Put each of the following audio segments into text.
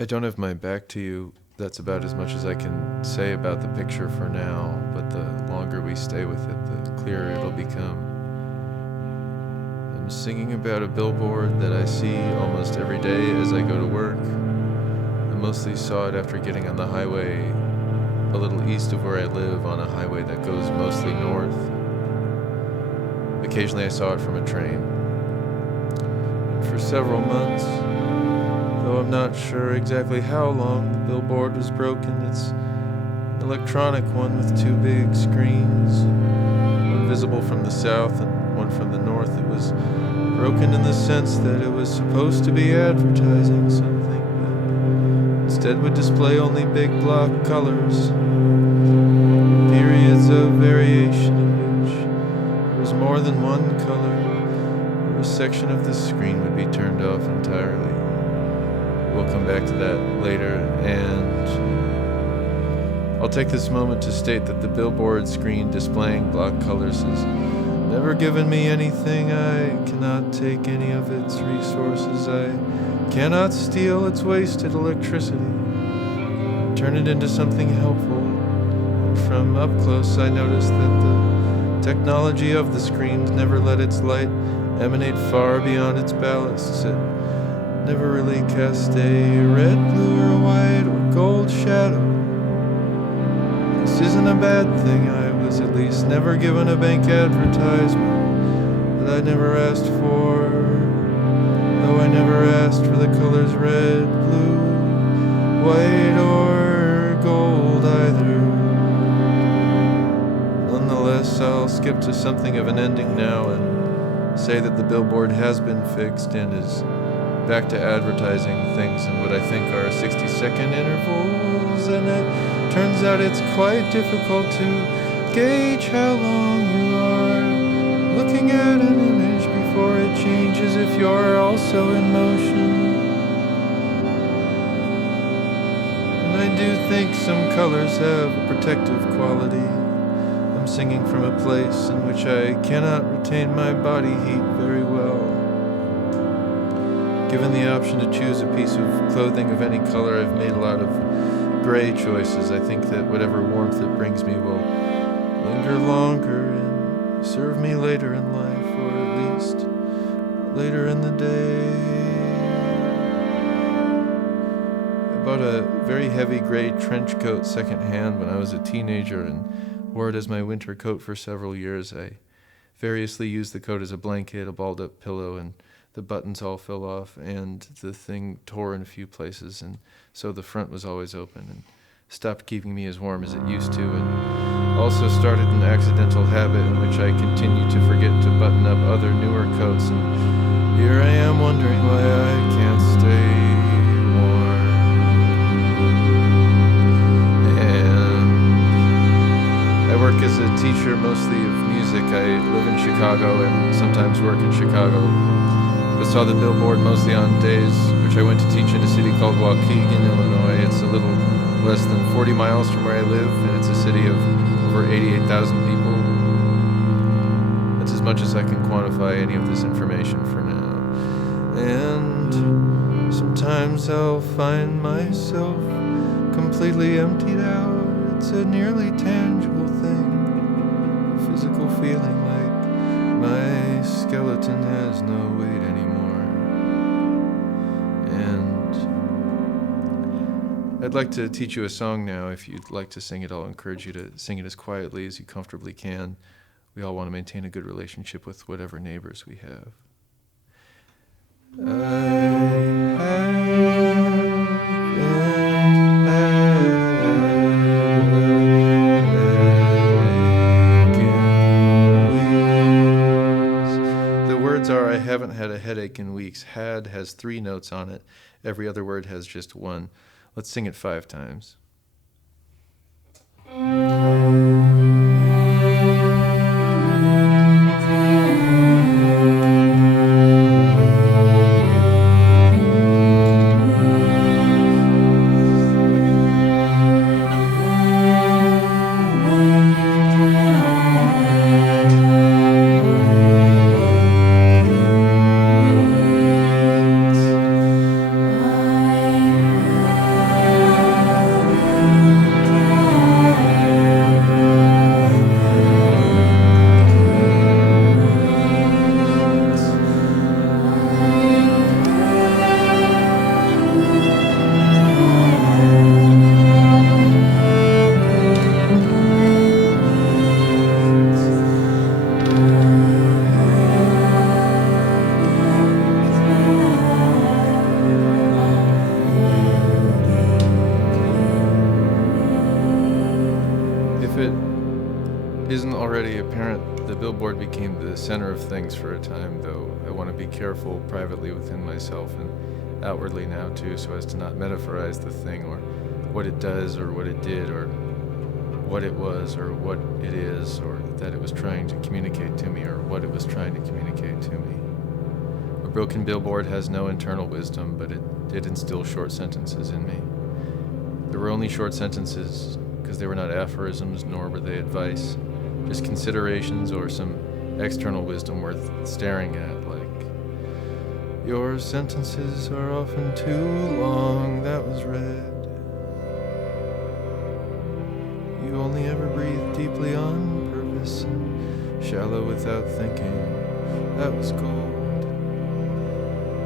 I don't have my back to you. That's about as much as I can say about the picture for now, but the longer we stay with it, the clearer it'll become. I'm singing about a billboard that I see almost every day as I go to work. I mostly saw it after getting on the highway a little east of where I live, on a highway that goes mostly north. Occasionally I saw it from a train. For several months, though I'm not sure exactly how long, the billboard was broken. It's an electronic one with two big screens, one visible from the south and one from the north. It was broken in the sense that it was supposed to be advertising something, but instead would display only big block colors, periods of variation in which there was more than one color, or a section of the screen would be turned off entirely. We'll come back to that later, and I'll take this moment to state that the billboard screen displaying block colors has never given me anything. I cannot take any of its resources. I cannot steal its wasted electricity, turn it into something helpful. And from up close, I noticed that the technology of the screens never let its light emanate far beyond its ballasts. It never really cast a red, blue, or white, or gold shadow. This isn't a bad thing. I was at least never given a bank advertisement that I never asked for, though I never asked for the colors red, blue, white, or gold either. Nonetheless, I'll skip to something of an ending now and say that the billboard has been fixed and is back to advertising things in what I think are 60-second intervals, and it turns out it's quite difficult to gauge how long you are looking at an image before it changes if you're also in motion. And I do think some colors have a protective quality. I'm singing from a place in which I cannot retain my body heat very well. Given the option to choose a piece of clothing of any color, I've made a lot of gray choices. I think that whatever warmth it brings me will linger longer and serve me later in life, or at least later in the day. I bought a very heavy gray trench coat secondhand when I was a teenager and wore it as my winter coat for several years. I variously used the coat as a blanket, a balled-up pillow, and the buttons all fell off, and the thing tore in a few places, and so the front was always open and stopped keeping me as warm as it used to, and also started an accidental habit in which I continued to forget to button up other newer coats, and here I am wondering why I can't stay warm. And I work as a teacher mostly of music. I live in Chicago and sometimes work in Chicago. I saw the billboard mostly on days which I went to teach in a city called Waukegan, Illinois. It's a little less than 40 miles from where I live, and it's a city of over 88,000 people. That's as much as I can quantify any of this information for now. And sometimes I'll find myself completely emptied out. It's a nearly tangible thing, a physical feeling like my skeleton has no weight anymore. And I'd like to teach you a song now. If you'd like to sing it, I'll encourage you to sing it as quietly as you comfortably can. We all want to maintain a good relationship with whatever neighbors we have. I haven't had a headache in weeks. Had has 3 notes on it. Every other word has just 1. Let's sing it 5 times. isn't already apparent, the billboard became the center of things for a time, though I want to be careful privately within myself and outwardly now too, so as to not metaphorize the thing or what it does or what it did or what it was or what it is or that it was trying to communicate to me or what it was trying to communicate to me. A broken billboard has no internal wisdom, but it did instill short sentences in me. There were only short sentences because they were not aphorisms nor were they advice, just considerations or some external wisdom worth staring at, like, "Your sentences are often too long," that was red. "You only ever breathe deeply on purpose and shallow without thinking," that was gold.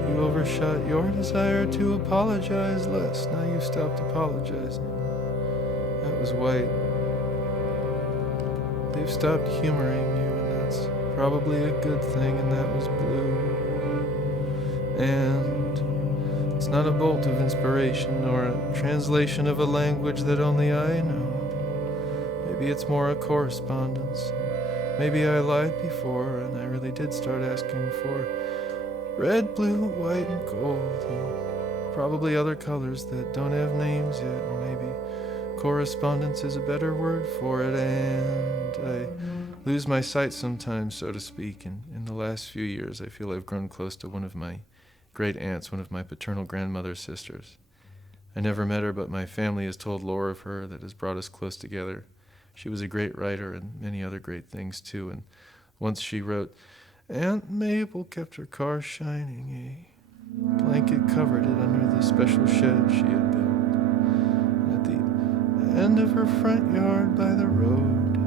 "You overshot your desire to apologize less, now you stopped apologizing," that was white. "They've stopped humoring you, and that's probably a good thing," and that was blue. And it's not a bolt of inspiration nor a translation of a language that only I know. Maybe it's more a correspondence. Maybe I lied before and I really did start asking for red, blue, white, and gold, and probably other colors that don't have names yet, or maybe correspondence is a better word for it, and I lose my sight sometimes, so to speak, and in the last few years I feel I've grown close to one of my great aunts, one of my paternal grandmother's sisters. I never met her, but my family has told lore of her that has brought us close together. She was a great writer and many other great things too, and once she wrote, "Aunt Mabel kept her car shining, a blanket covered it under the special shed she had built. And at the end of her front yard by the road,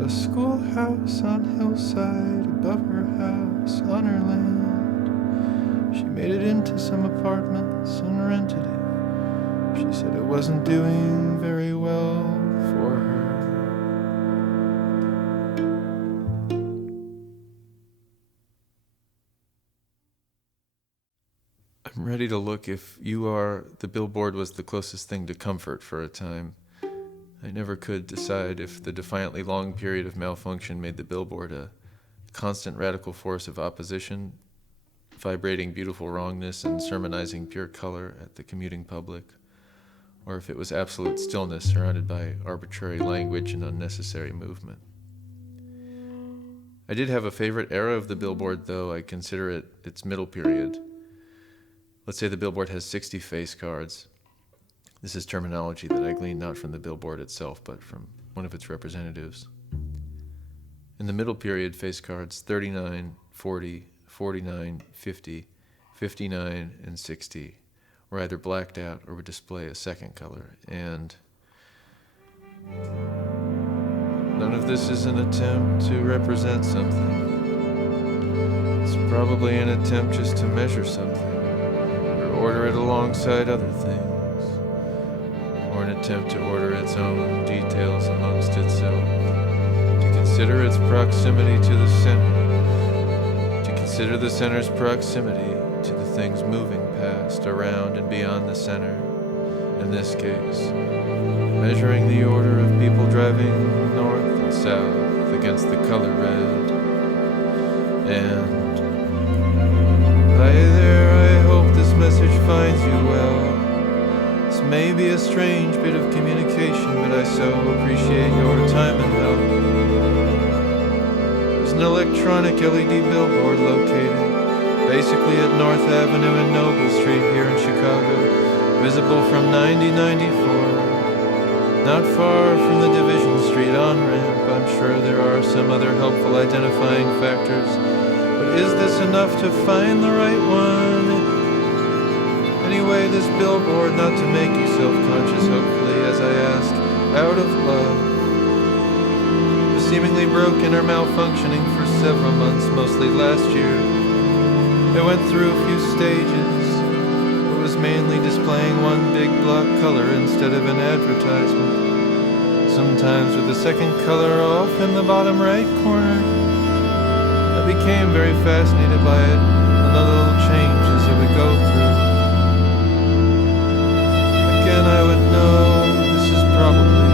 a schoolhouse on hillside above her house on her land. She made it into some apartments and rented it. She said it wasn't doing very well for her." I'm ready to look if the billboard was the closest thing to comfort for a time. I never could decide if the defiantly long period of malfunction made the billboard a constant radical force of opposition, vibrating beautiful wrongness and sermonizing pure color at the commuting public, or if it was absolute stillness surrounded by arbitrary language and unnecessary movement. I did have a favorite era of the billboard, though. I consider it its middle period. Let's say the billboard has 60 face cards. This is terminology that I gleaned not from the billboard itself, but from one of its representatives. In the middle period, face cards 39, 40, 49, 50, 59, and 60 were either blacked out or would display a second color, and none of this is an attempt to represent something. It's probably an attempt just to measure something, or order it alongside other things, or an attempt to order its own details amongst itself, to consider its proximity to the center, to consider the center's proximity to the things moving past, around, and beyond the center. In this case, measuring the order of people driving north and south against the color red. And hi there, I hope this message finds you well. This may be a strange bit of communication, but I so appreciate your time and help. There's an electronic LED billboard located basically at North Avenue and Noble Street here in Chicago, visible from 9094. Not far from the Division Street on-ramp. I'm sure there are some other helpful identifying factors, but is this enough to find the right one? Anyway, this billboard, not to make you self-conscious, hopefully, as I ask, out of love, was seemingly broken or malfunctioning for several months, mostly last year. It went through a few stages. It was mainly displaying one big block color instead of an advertisement, sometimes with the second color off in the bottom right corner. I became very fascinated by it and the little changes it would go through. Again, I would know this is probably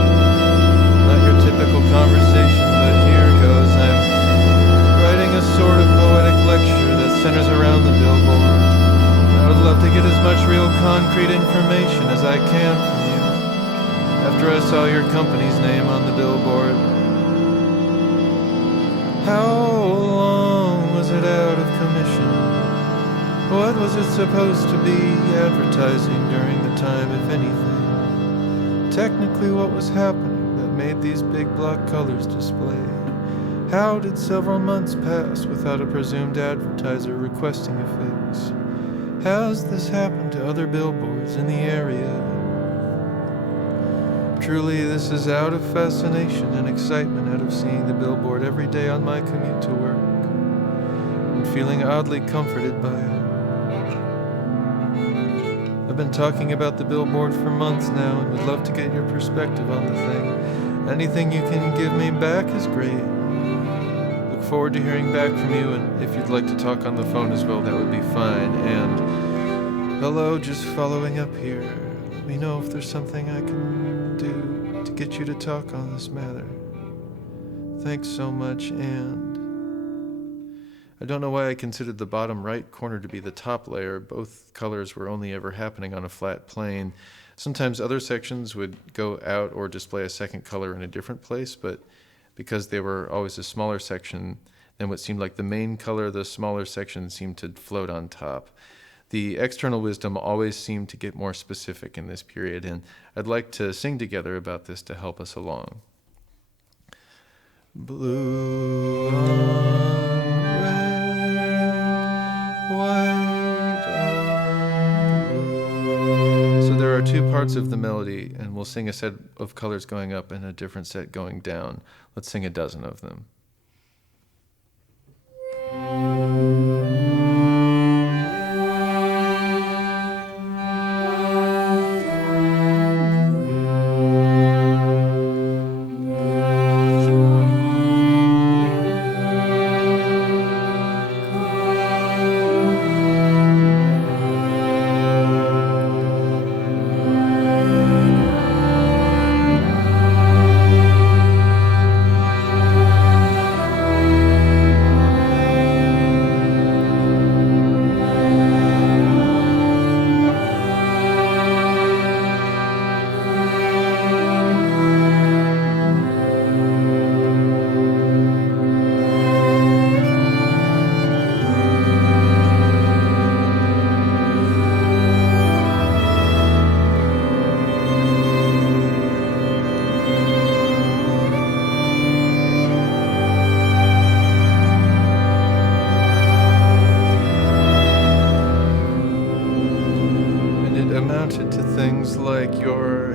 not your typical conversation, but much real concrete information as I can from you after I saw your company's name on the billboard. How long was it out of commission? What was it supposed to be advertising during the time, if anything? Technically, what was happening that made these big block colors display? How did several months pass without a presumed advertiser requesting a fix? Has this happened to other billboards in the area? Truly, this is out of fascination and excitement out of seeing the billboard every day on my commute to work and feeling oddly comforted by it. I've been talking about the billboard for months now and would love to get your perspective on the thing. Anything you can give me back is great. Look forward to hearing back from you, and if you'd like to talk on the phone as well, that would be fine. And hello, just following up here. Let me know if there's something I can do to get you to talk on this matter. Thanks so much, and I don't know why I considered the bottom right corner to be the top layer. Both colors were only ever happening on a flat plane. Sometimes other sections would go out or display a second color in a different place, but because they were always a smaller section, then what seemed like the main color, the smaller section seemed to float on top. The external wisdom always seemed to get more specific in this period, and I'd like to sing together about this to help us along. Blue on red, white on blue. So there are two parts of the melody, and we'll sing a set of colors going up and a different set going down. Let's sing a dozen of them.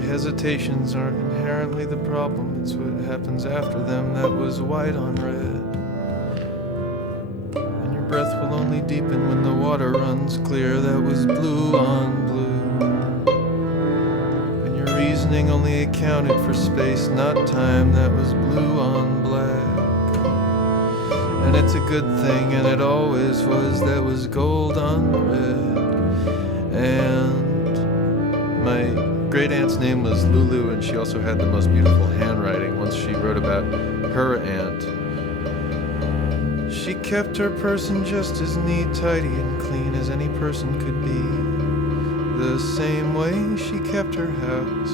Hesitations aren't inherently the problem, it's what happens after them. That was white on red. And your breath will only deepen when the water runs clear. That was blue on blue. And your reasoning only accounted for space, not time. That was blue on black. And it's a good thing, and it always was. That was gold on red. And my great aunt's name was Lulu, and she also had the most beautiful handwriting. Once she wrote about her aunt. She kept her person just as neat, tidy, and clean as any person could be. The same way she kept her house.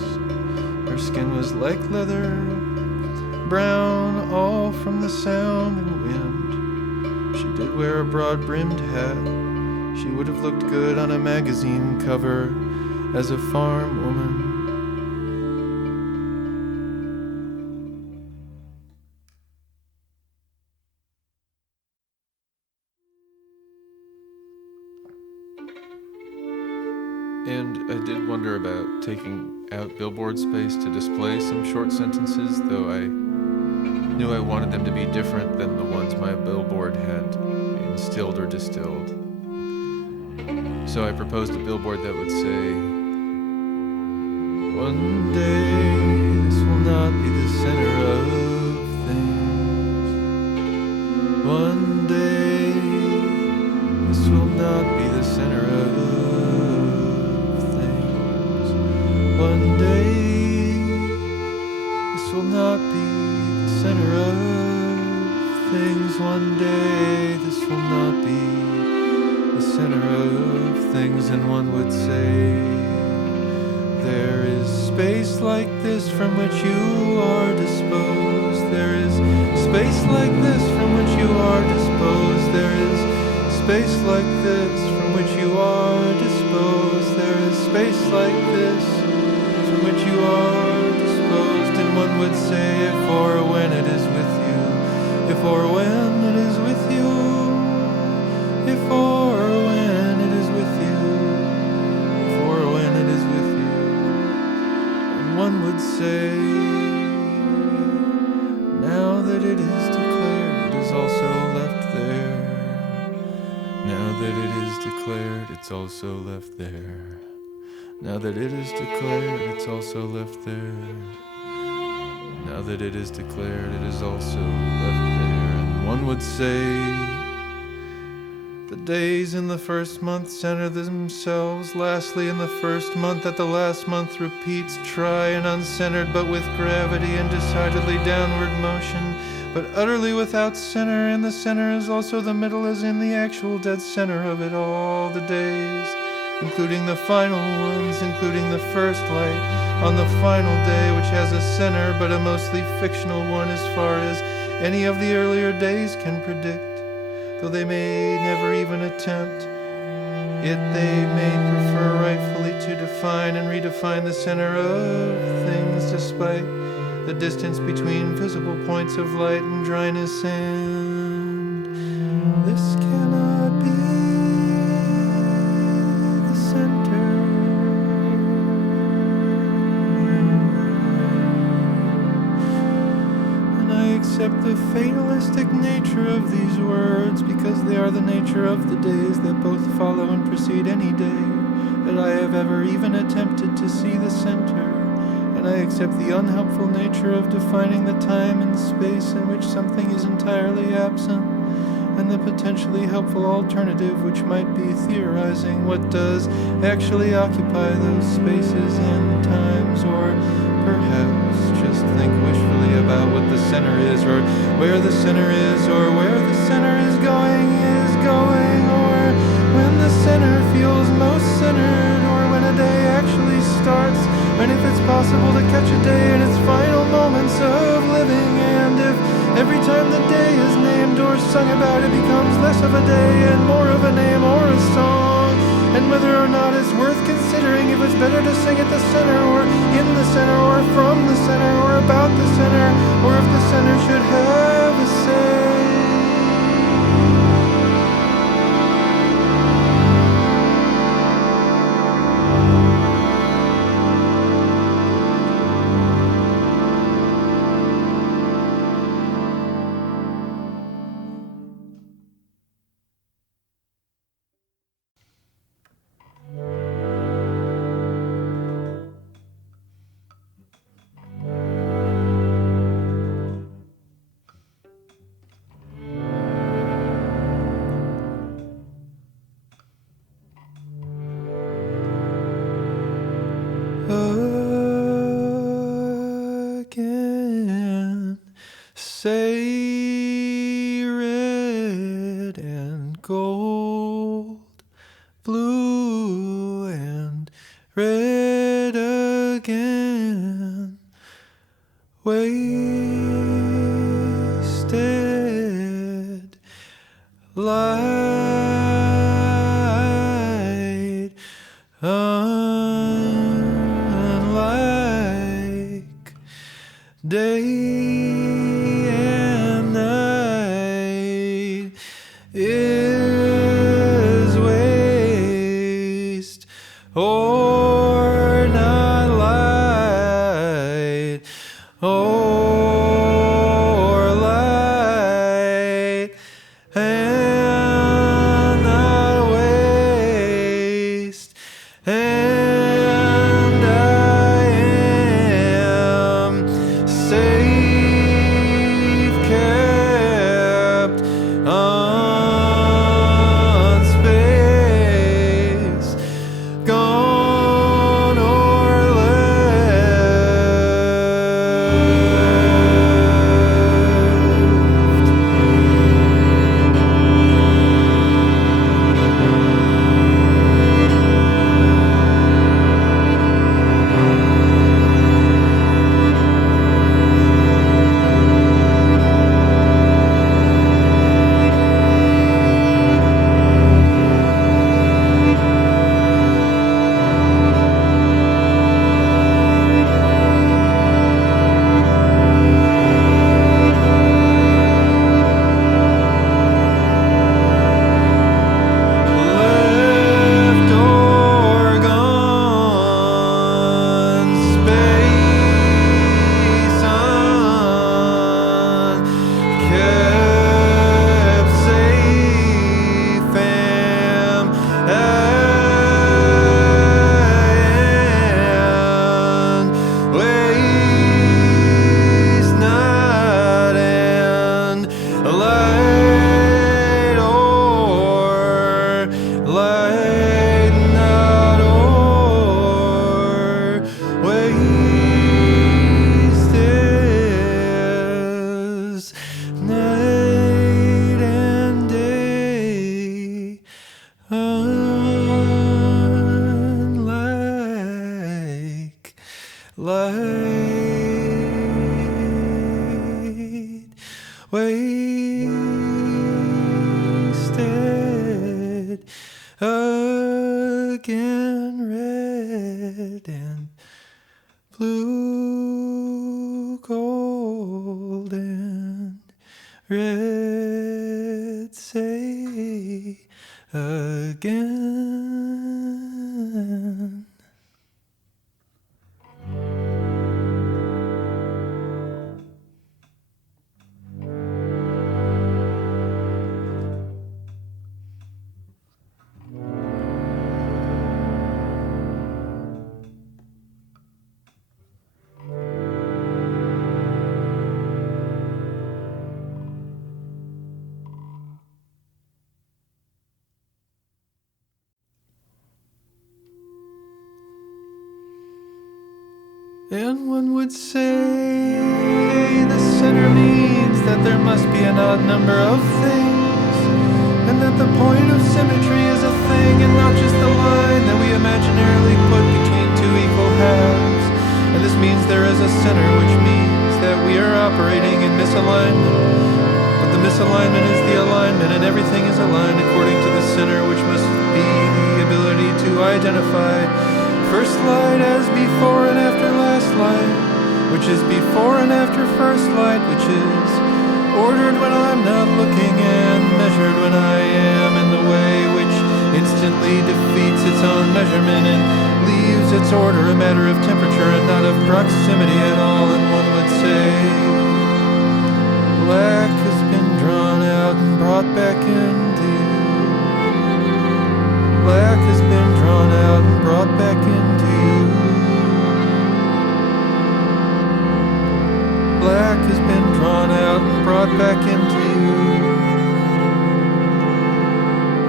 Her skin was like leather, brown, all from the sound and wind. She did wear a broad-brimmed hat. She would have looked good on a magazine cover as a farm woman. And I did wonder about taking out billboard space to display some short sentences, though I knew I wanted them to be different than the ones my billboard had instilled or distilled. So I proposed a billboard that would say, "One day this will not be the center of things. One day this will not be the center of things. One day this will not be the center of things. One day this will not be the center center of things, and one would say, there is space like this from which you are disposed. There is space like this from which you are disposed. There is space like this from which you are disposed. There is space like this from which you are disposed. And one would say, if or when it is with you, if or when it is with you, if or when it is with you, if or when it is with you. And one would say, now that it is declared, it is also left there. Now that it is declared, it's also left there. Now that it is declared, it's also left there. Now that it is declared, it is also left there. And one would say, the days in the first month center themselves. Lastly, in the first month, that the last month repeats, try and uncentered, but with gravity and decidedly downward motion, but utterly without center. And the center is also the middle, as in the actual dead center of it all. The days, including the final ones, including the first light on the final day, which has a center, but a mostly fictional one as far as any of the earlier days can predict. Though they may never even attempt, yet they may prefer rightfully to define and redefine the center of things, despite the distance between visible points of light and dryness. And this cannot be the center. Accept the fatalistic nature of these words, because they are the nature of the days that both follow and precede any day that I have ever even attempted to see the center. And I accept the unhelpful nature of defining the time and space in which something is entirely absent, and the potentially helpful alternative, which might be theorizing what does actually occupy those spaces and times, or perhaps just think wishfully about what the center is, or where the center is, or where the center is going, or when the center feels most centered, or when a day actually starts, and if it's possible to catch a day in its final moments of living, and if every time the day is named or sung about, it becomes less of a day and more of a name or a song, and whether or not it's worth considering if it's better to sing at the center, or in the center, or from the center, or about the center, or if the center should have a say. Again, say red and gold, blue and red again, wasted light, unlike day and night is waste, or not light, or light, wasted again, red and blue, gold and red, say again. And one would say the center means that there must be an odd number of things, and that the point of symmetry is a thing and not just the line that we imaginarily put between two equal halves. And this means there is a center, which means that we are operating in misalignment. But the misalignment is the alignment, and everything is aligned according to the center, which must be the ability to identify first light as before and after last light, which is before and after first light, which is ordered when I'm not looking and measured when I am, in the way which instantly defeats its own measurement and leaves its order a matter of temperature and not of proximity at all. And one would say black has been drawn out and brought back into you. Black has been drawn out and brought back into you. Black has been drawn out and brought back into you.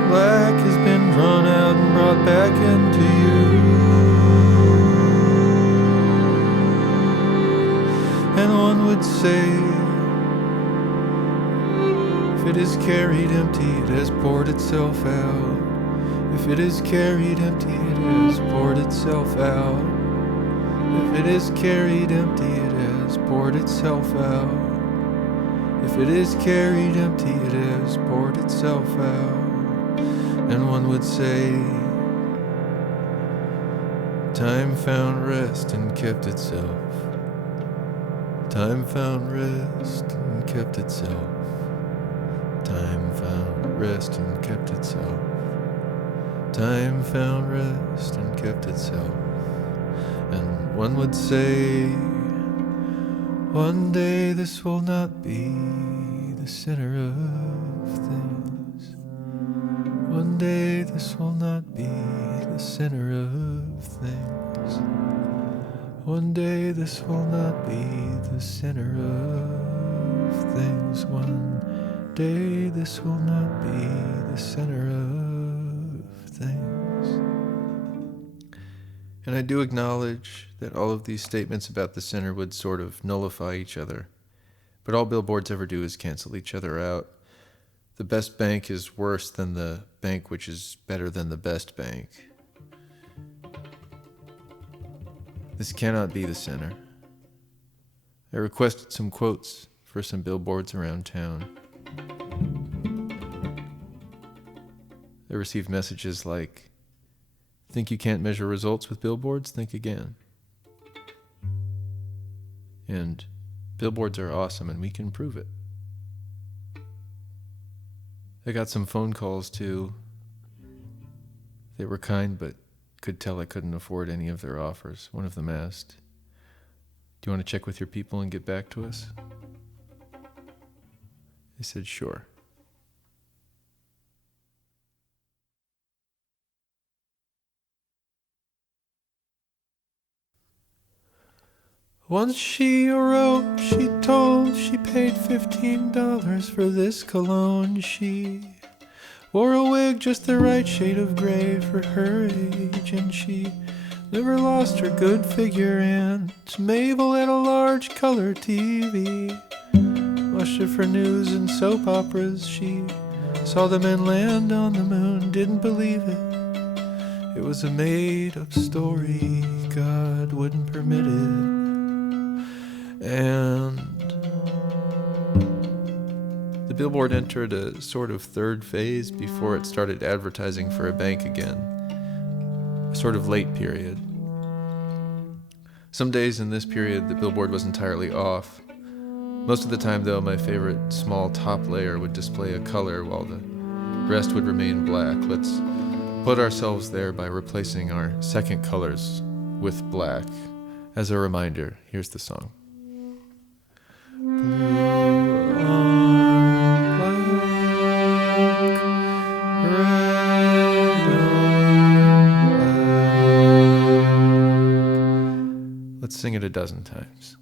Black has been drawn out and brought back into you. And one would say, if it is carried empty, it has poured itself out. If it is carried empty, it has poured itself out. If it is carried empty, it has poured itself out. If it is carried empty, it has poured itself out. And one would say, time found rest and kept itself. Time found rest and kept itself. Time found rest and kept itself. Time found rest and kept itself. And one would say, one day this will not be the center of things. One day this will not be the center of things. One day this will not be the center of things. One day this will not be the center of things. And I do acknowledge that all of these statements about the center would sort of nullify each other. But all billboards ever do is cancel each other out. The best bank is worse than the bank which is better than the best bank. This cannot be the center. I requested some quotes for some billboards around town. I received messages like, think you can't measure results with billboards? Think again. And billboards are awesome and we can prove it. I got some phone calls too. They were kind but could tell I couldn't afford any of their offers. One of them asked, do you want to check with your people and get back to us? I said, sure. Once she wrote, she told, she paid $15 for this cologne. She wore a wig just the right shade of gray for her age, and she never lost her good figure. And Mabel had a large color TV, watched it for news and soap operas. She saw the men land on the moon, didn't believe it. It It was a made-up story, God wouldn't permit it. And the billboard entered a sort of third phase before it started advertising for a bank again. A sort of late period. Some days in this period, the billboard was entirely off. Most of the time, though, my favorite small top layer would display a color while the rest would remain black. Let's put ourselves there by replacing our second colors with black. As a reminder, here's the song. Blue on black, red on black. Let's sing it a dozen times.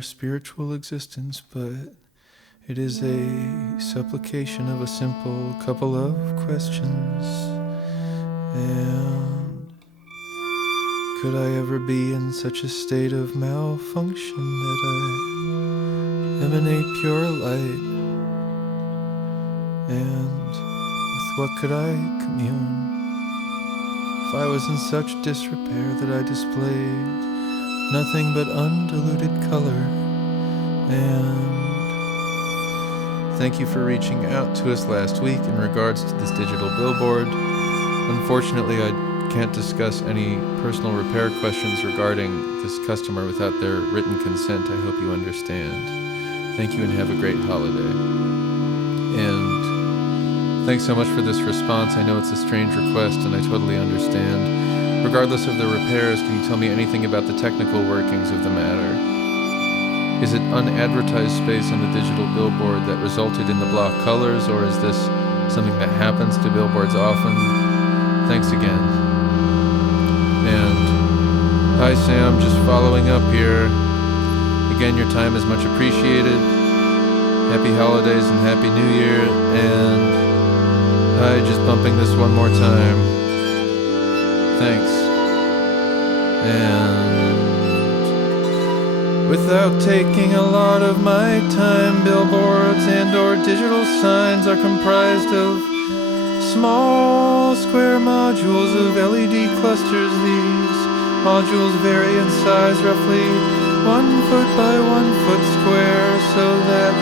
Spiritual existence, but it is a supplication of a simple couple of questions. And could I ever be in such a state of malfunction that I emanate pure light? And with what could I commune? If I was in such disrepair that I displayed nothing but undiluted color. And thank you for reaching out to us last week in regards to this digital billboard. Unfortunately, I can't discuss any personal repair questions regarding this customer without their written consent. I hope you understand. Thank you and have a great holiday. And thanks so much for this response. I know it's a strange request and I totally understand. Regardless of the repairs, can you tell me anything about the technical workings of the matter? Is it unadvertised space on the digital billboard that resulted in the block colors, or is this something that happens to billboards often? Thanks again. And hi Sam, just following up here. Again, your time is much appreciated. Happy holidays and Happy New Year. And hi, just bumping this one more time. Thanks. And without taking a lot of my time, billboards and or digital signs are comprised of small square modules of LED clusters. These modules vary in size, roughly 1 foot by 1 foot square, so that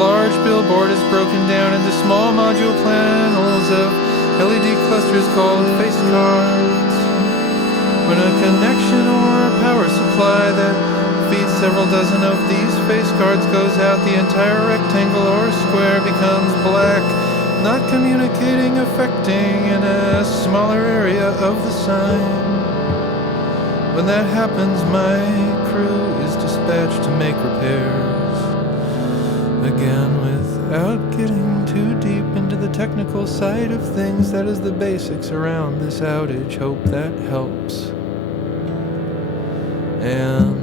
large billboard is broken down into small module panels of LED clusters called face cards. When a connection or a power supply that feeds several dozen of these face cards goes out, the entire rectangle or square becomes black, not communicating, affecting in a smaller area of the sign. When that happens, my crew is dispatched to make repairs. Again, without getting too deep into the technical side of things, that is the basics around this outage. Hope that helps. And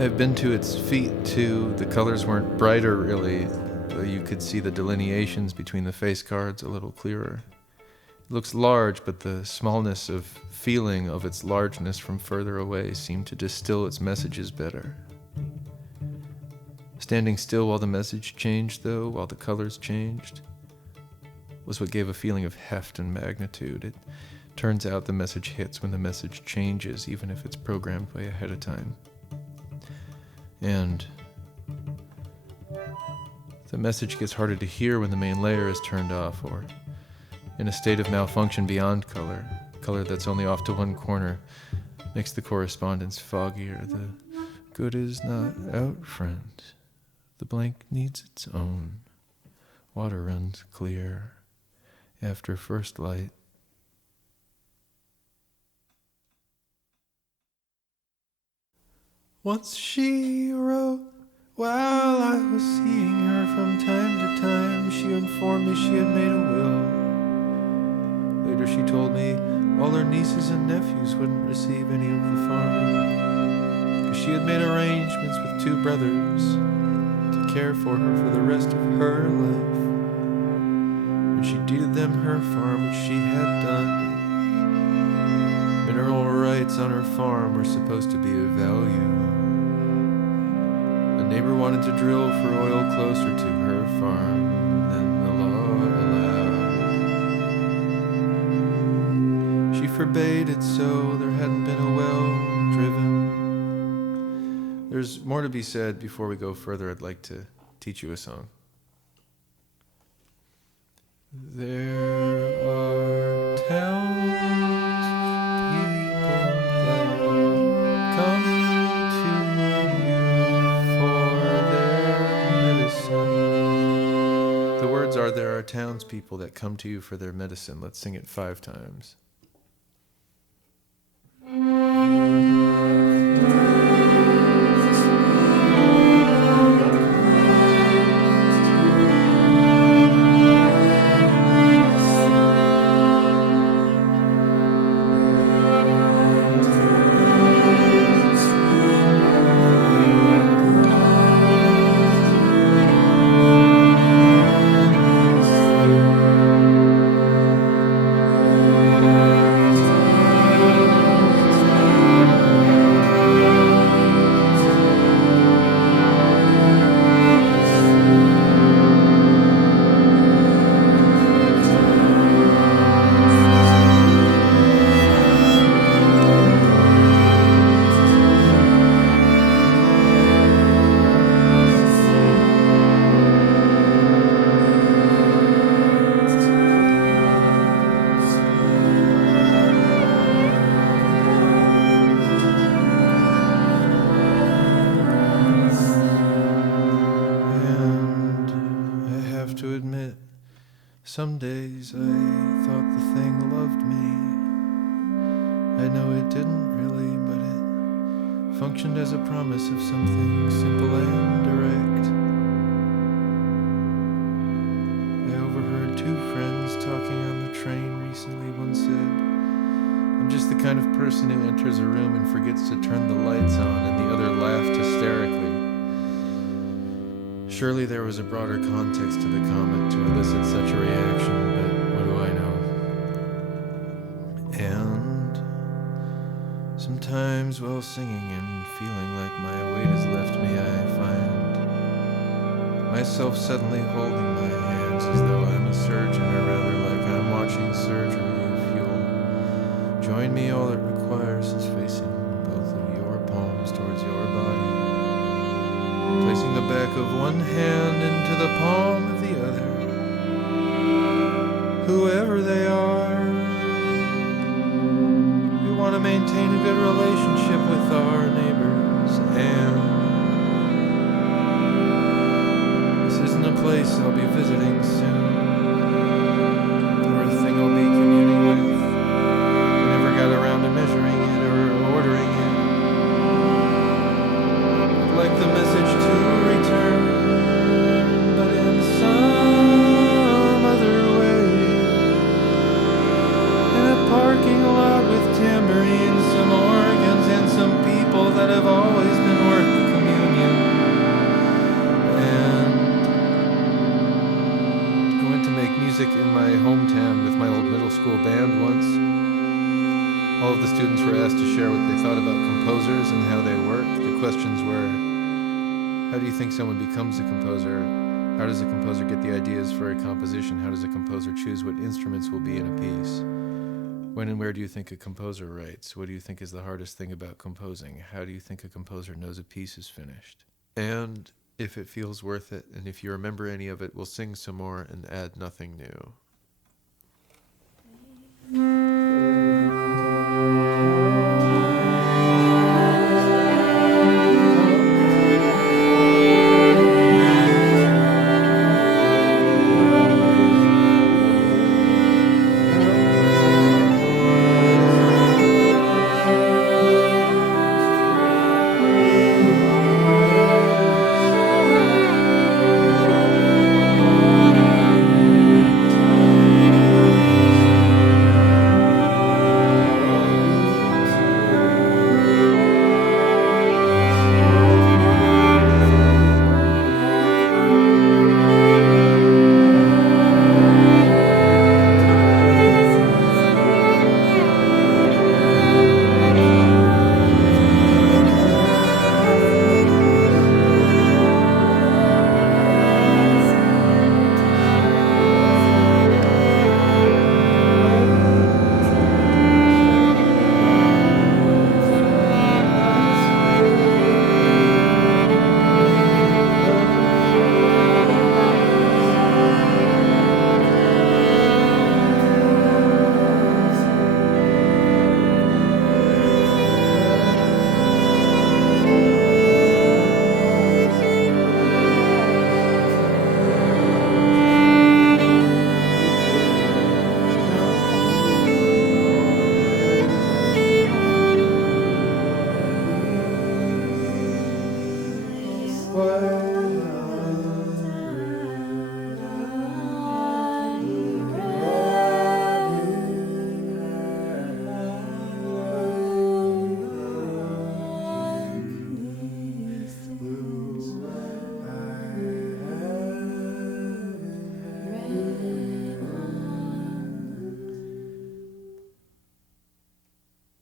I've been to its feet too. The colors weren't brighter really. You could see the delineations between the face cards a little clearer. It looks large, but the smallness of feeling of its largeness from further away seemed to distill its messages better. Standing still while the message changed though, while the colors changed. was what gave a feeling of heft and magnitude. It turns out the message hits when the message changes, even if it's programmed way ahead of time. And the message gets harder to hear when the main layer is turned off, or in a state of malfunction beyond color. Color that's only off to one corner makes the correspondence foggier. The good is not out, friend. The blank needs its own. Water runs clear after first light. Once she wrote, while I was seeing her from time to time, she informed me she had made a will. Later she told me all her nieces and nephews wouldn't receive any of the farm, because she had made arrangements with 2 brothers to care for her for the rest of her life. And she deeded them her farm, which she had done. Mineral rights on her farm were supposed to be of value. A neighbor wanted to drill for oil closer to her farm than the law allowed. She forbade it, so there hadn't been a well driven. There's more to be said. Before we go further, I'd like to teach you a song. There are towns, people that come to you for their medicine. The words are, there are townspeople that come to you for their medicine. Let's sing it 5 times. Some days I thought the thing loved me. I know it didn't really, but it functioned as a promise of something simple and direct. I overheard 2 friends talking on the train recently. One said, "I'm just the kind of person who enters a room and forgets to turn the lights on," and the other laughed hysterically. Surely there was a broader context to the comment to elicit such a reaction, but what do I know? And sometimes while singing and feeling like my weight has left me, I find myself suddenly holding my hands as though I'm a surgeon, or rather like I'm watching surgery. If you'll join me, all it requires is facing both of your palms towards your body, placing the back of one hand into the palm of the other. Whoever they are, we want to maintain a good relationship with our neighbors, and this isn't a place I'll be visiting soon, or a thing I'll be communing with. I never got around to measuring it or ordering it. I'd like the message to return, but in some other way. In a parking lot with tambourines, some organs, and some people that have always been worth the communion. And I went to make music in my hometown with my old middle school band once. All of the students were asked to share what they thought about composers and how they work. The questions were, how do you think someone becomes a composer? How does a composer get the ideas for a composition? How does a composer choose what instruments will be in a piece? When and where do you think a composer writes? What do you think is the hardest thing about composing? How do you think a composer knows a piece is finished? And if it feels worth it, and if you remember any of it, we'll sing some more and add nothing new.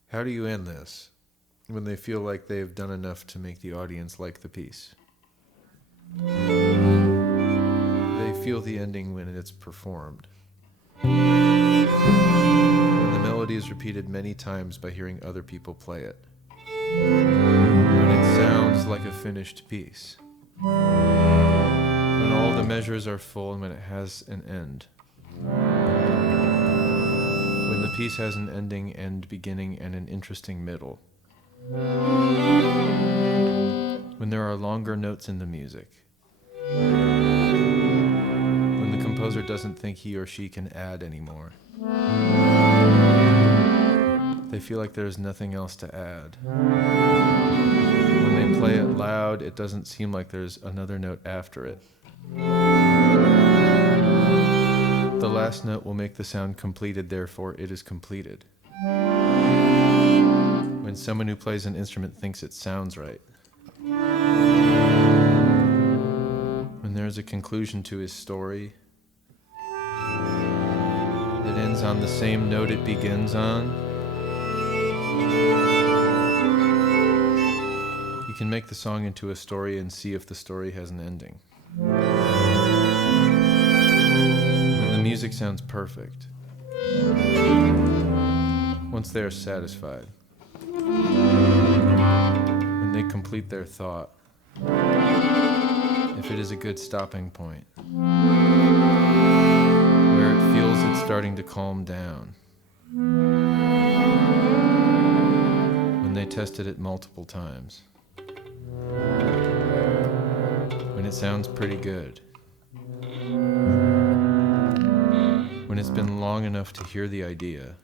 How do you end this when they feel like they've done enough to make the audience like the piece? They feel the ending when it's performed. When the melody is repeated many times by hearing other people play it. When it sounds like a finished piece. When all the measures are full and when it has an end. When the piece has an ending, end, beginning, and an interesting middle. When there are longer notes in the music. When the composer doesn't think he or she can add anymore. They feel like there's nothing else to add. When they play it loud, it doesn't seem like there's another note after it. The last note will make the sound completed, therefore it is completed. When someone who plays an instrument thinks it sounds right. When there is a conclusion to his story. It ends on the same note it begins on. You can make the song into a story and see if the story has an ending. The music sounds perfect. Once they are satisfied. When they complete their thought. If it is a good stopping point. Where it feels it's starting to calm down. When they tested it multiple times. When it sounds pretty good. When it's been long enough to hear the idea.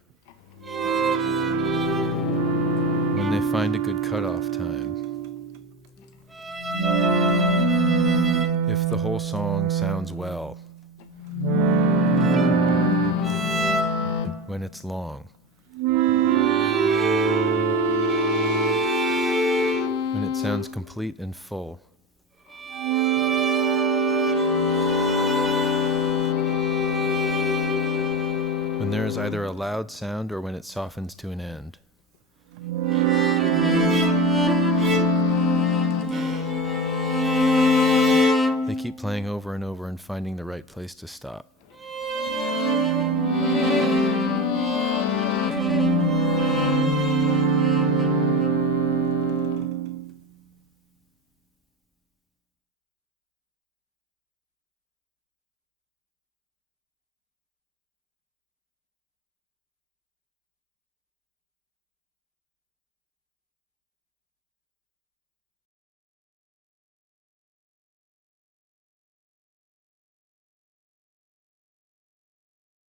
When they find a good cutoff time. If the whole song sounds well. When it's long. When it sounds complete and full. When there is either a loud sound or when it softens to an end. They keep playing playing over and over and finding the right place to stop.